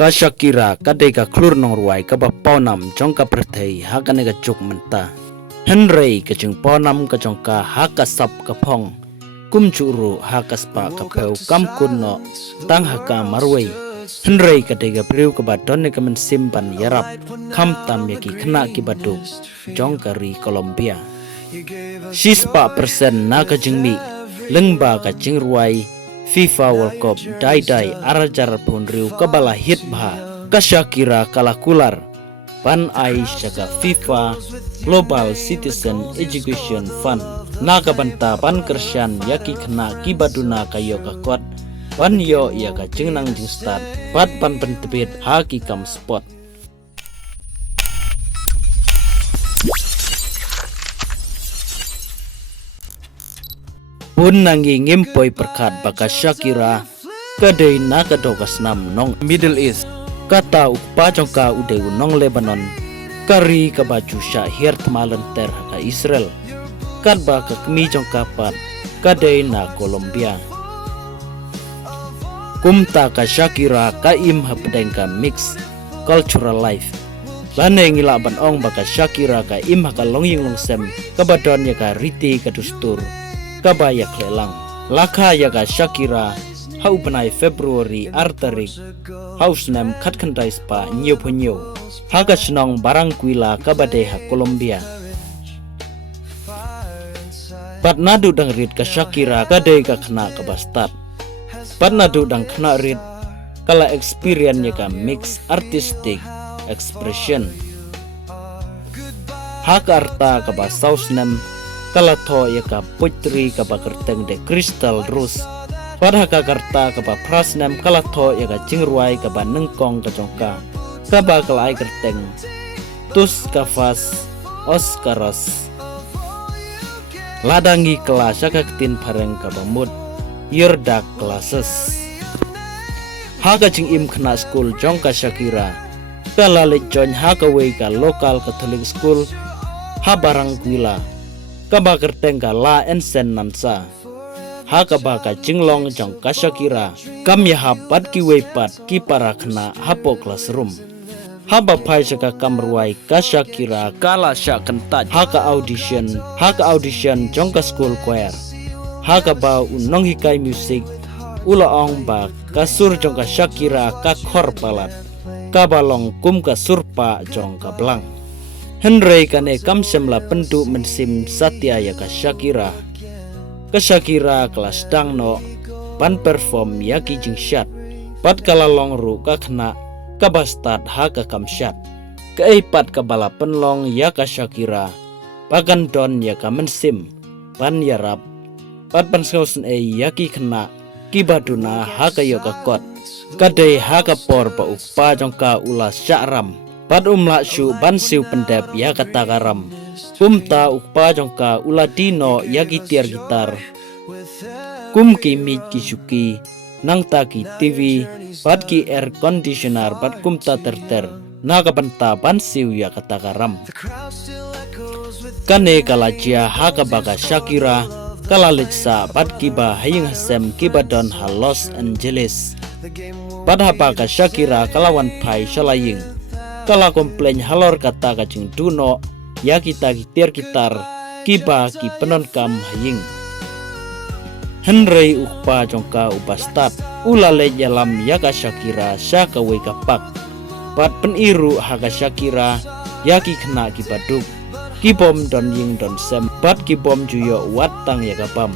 ka Shakira ka de ka klur nong ruai ka ba paunam jong ka prathei ha ka ne ka chuk menta Henry ka chung paunam ka jong ka ha ka sap ka phong kum chu ru ha ka spa ka peu kam kun no tang ha ka marwei Henry ka de ka priu ka ba don ne ka men simpan yarap kham tam ya ki khna ki batu jong ka ri Colombia Sispa persen na ka jingmi lengba ka jing ruai FIFA World Cup dai arajar pun riu kabala hit bha ka Shakira kalakular pan ai shaka FIFA Global Citizen Education Fund na ka banta pan kersyan yaki khna ki baduna kayo ka kot pan yo ya ka jingnang jing start pat pan pentebit ha ki kam spot pun nangi ngempoi perkat baka Shakira kadai na kadokas nam nong Middle East kata ukpa jongka udeu nong Lebanon kari ka baju syahir temalan ter ka Israel kadba ka kemi jongka pat kadai na Colombia kumta ka Shakira ka im hapdeng ka mix cultural life lane ngila ban ong baka Shakira ka im ka longying longsem kabadon ya ka riti ka dustur kabaya klelang laka yaga Shakira hau benai Februari artarik haus nem khat khandai spa nyo punyo haga snong barang kuila kabade ha Colombia pat nadu dang rit ka Shakira kade ka khna ka bastat pat nadu dang khna rit kala experience ya ka mix artistic expression haka arta ka ba saus nem kala tho ya ka putri ka ba kerteng de crystal rus padha ka karta ka ba prasnam kala tho ya ka jingruai ka ba nengkong ka jongka ka ba kalai kerteng tus ka fas oscaros ladangi kelas ka tin pareng ka ba mud yerdak classes ha ka jing im khna school jongka Shakira kala le join ha ka wei ka local catholic school ha barang kuila kaba kerteng ka la ensen nansa ha kaba ka jinglong jong ka Shakira kam ya hapat ki weipat ki para khna hapo classroom ha ba phai saka kamruai ka Shakira kala sha kentaj ha ka audition jong ka school choir ha ka ba unong hikai music ula ong ba ka sur jong ka Shakira ka khor palat ka balong kum ka surpa jong ka blang Henry kane kam semla pendu mensim satya ya ka Shakira kelas dang no pan perform ya ki jing syat pat kala long ru ka khna ka bastat ha ka kam syat ka pat ka bala penlong ya ka Shakira pagan don ya ka mensim pan yarap pat pan sausen ya ki khna ki baduna ha ka yo ka kot kadai ha ka por pa ukpa jongka ula syakram pat umla syu ban siu pendep ya kata garam kumta ukpa jongka ula dino ya gitar kum ki mi ki suki nang ta ki TV pat ki air conditioner pat kumta terter na ka banta ban siu ya kata garam kane kalajia ha ka baga Shakira kala leksa pat ki ba haying hasem ki badon ha Los Angeles pat ha ka Shakira kalawan pai shalaying kala komplain halor kata kacing duno ya kita gitar kiba ki penon kam haying Henry ukpa jongka upastat ulale jalam ya ka Shakira syaka we kapak pat peniru haka Shakira ya ki khna ki baduk ki bom don ying don sem pat ki bom juyo watang ya kapam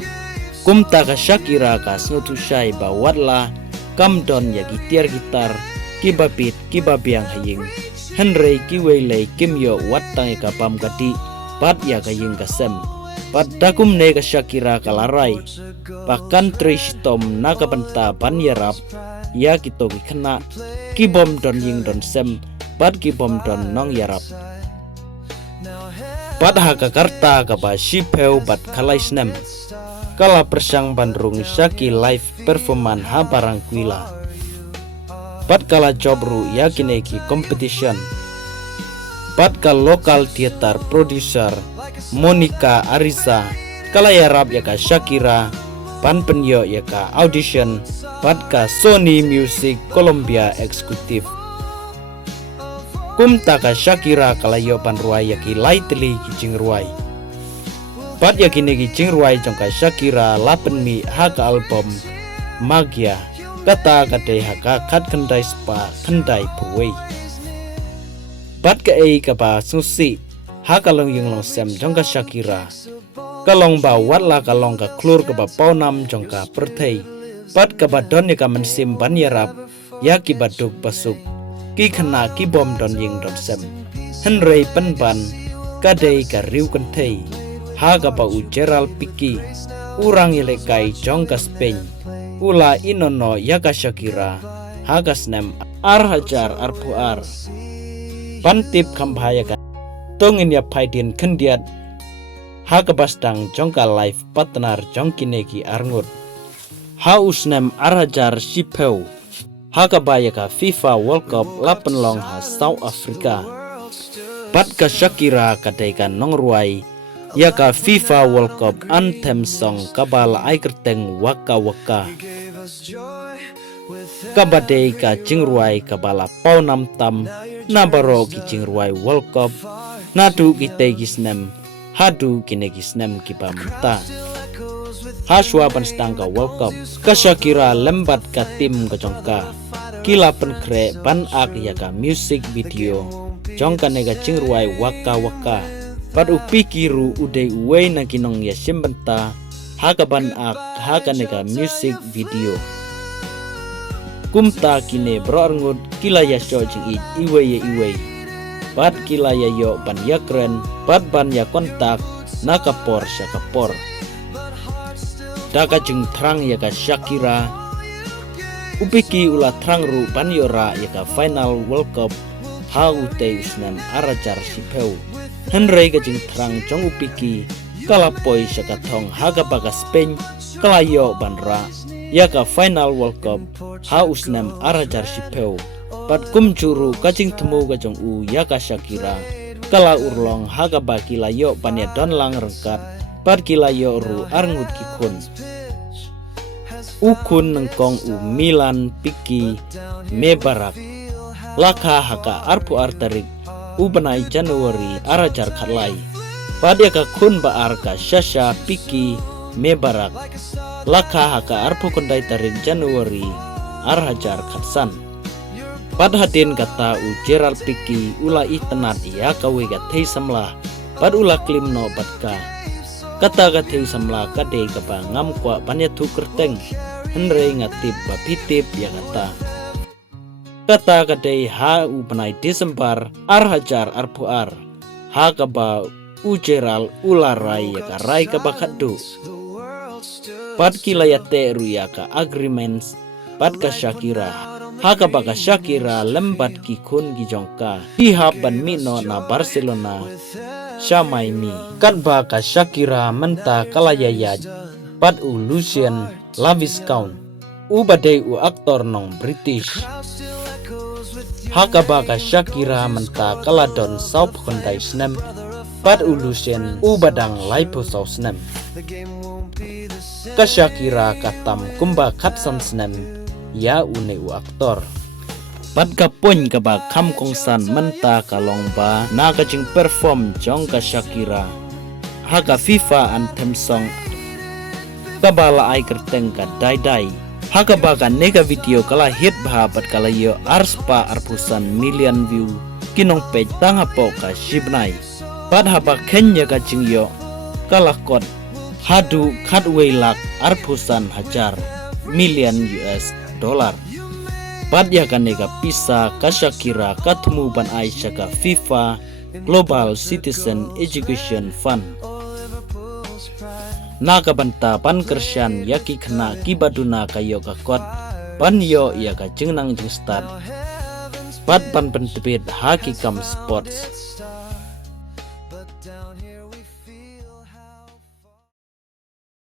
kumta ka Shakira ka snutu syai ba watla kam don ya gitar ki babit ki babiang haying Henry kiwele kimyo watang ka pam kati pat ya kaying kasem pat dakum ne ka Shakira kalarai pakan tristom na ka banta pan yarap ya kito ki khna ki bom don ying don sem pat ki bom don nong yarap pat ha ka karta ka ba shipeu bat kalai snem kala persang bandrung Shaki live performan ha barang kuila pat kala jobru yakineki competition pat kal lokal theater producer Monica Arisa kala yarab ya ka Shakira pan penyo ya ka audition pat ka Sony Music Columbia Executive. Kum ta ka Shakira kalayo pan ruai ya ki lightly ki jing ruai. Pat ya kini ki jing ruai jong ka Shakira lapen mi ha ka album Magia kata kadai ha ka kat kendai spa kendai puwei. Pat ka ka ba susi ha kalong yung long sem jong ka Shakira kalong ba watla kalong ka klur ka ba paunam jong ka perthei pat ka ba don ya ka mensim ban yarap ya ki baduk pasuk ki khana ki bom don ying don sem henrei pen ban kadai ka riu kan thei ha ka ba u Gerald Pique urang ile kai jong ka Spain ula inono ya ka Shakira ha ka snem hajar puar pantip kambhaya ka tongin ya paidin kendiat ha kabastang jongka live partner jongkinegi arngut ha usnem hajar sipeu ha kabaya ka FIFA World Cup lapenlong ha South Africa pat ka Shakira kadaikan nongruai ya ka FIFA World Cup anthem song kabala ai kerteng waka waka kabadei ka jingruai kabala paunam tam nabaro ki jingruai World Cup nadu kita gisnem hadu kine gisnem kiba menta haswa panstang ka World Cup ka Shakira lembat ka tim ka jongka kila penkre ban ak ya ka music video jongka nega jingruai waka waka pat upikiru ude uwe na kinong ya simbenta haka ban ak haka nega music video kumta kine berarngut kila ya show jing iwe ya iwe pat kila ya yo ban ya keren pat ban ya kontak nakapor syakapor daka jeng terang ya ka Shakira upiki ula terang ru ban yora ya ka final World Cup hau te usnam arajar sipeu henrei ka jeng terang jong upiki kalapoi syakatong haga baga Spain kalayo banra ya ka final World Cup ha usnam arajar sipeu pat kum juru kacing temu kajong u ya ka Shakira kala urlong haga baki layo panya don lang rengkat pat kilayo ru arngut kikun ukun nengkong u Milan Pique mebarak laka haka arpu artarik u benai Januari arajar khalai pat ya ka kun baar ka Sasha Pique mebarak laka haka arpu kondai tarik Januari arhajar khatsan pad hatin kata u Gerald Pique ula itenat ia kawe gatei samla pad ula klimno batka kata gatei samla kade kapa ngam kwa panya tu kerteng henre ngatip bapitip ya kata kade ha u penai Desember arhajar arpuar ha kaba u Gerald ula rai ya ka rai kaba kaddu pad kilayate ru ya ka agreements pad ka Shakira haka baka Shakira lembat ki kun gi jongka hihab ban mino na Barcelona syamai mi kat baka Shakira menta kalayaya pat u Lucien Laviscount u badai u aktor nong British haka baka Shakira menta kaladon South Kondai snem pat u Lucien u badang laipo sau snem ka Shakira katam kumba katsan snem ya une u aktor pat ka poin ka ba kham kongsan menta kalong ba na ka jing perform jong ka Shakira ha ka FIFA anthem song ka bala ai kerteng ka dai dai ha ka ba ka nega video kala hit ba pat kala yo arspa arpusan million view kinong page tanga po ka shibnai pat ha ba kenya ka jing yo kala kot hadu khatwei lak arpusan hajar million US dollar pat ya kan nega pisa ka Shakira katemu ban Aisyah ka FIFA Global Citizen Education Fund na ka banta pan kersyan yaki kena kibaduna kayo ka kot pan yo ya ka jengnang jeng start pat pan pentepit haki kam sports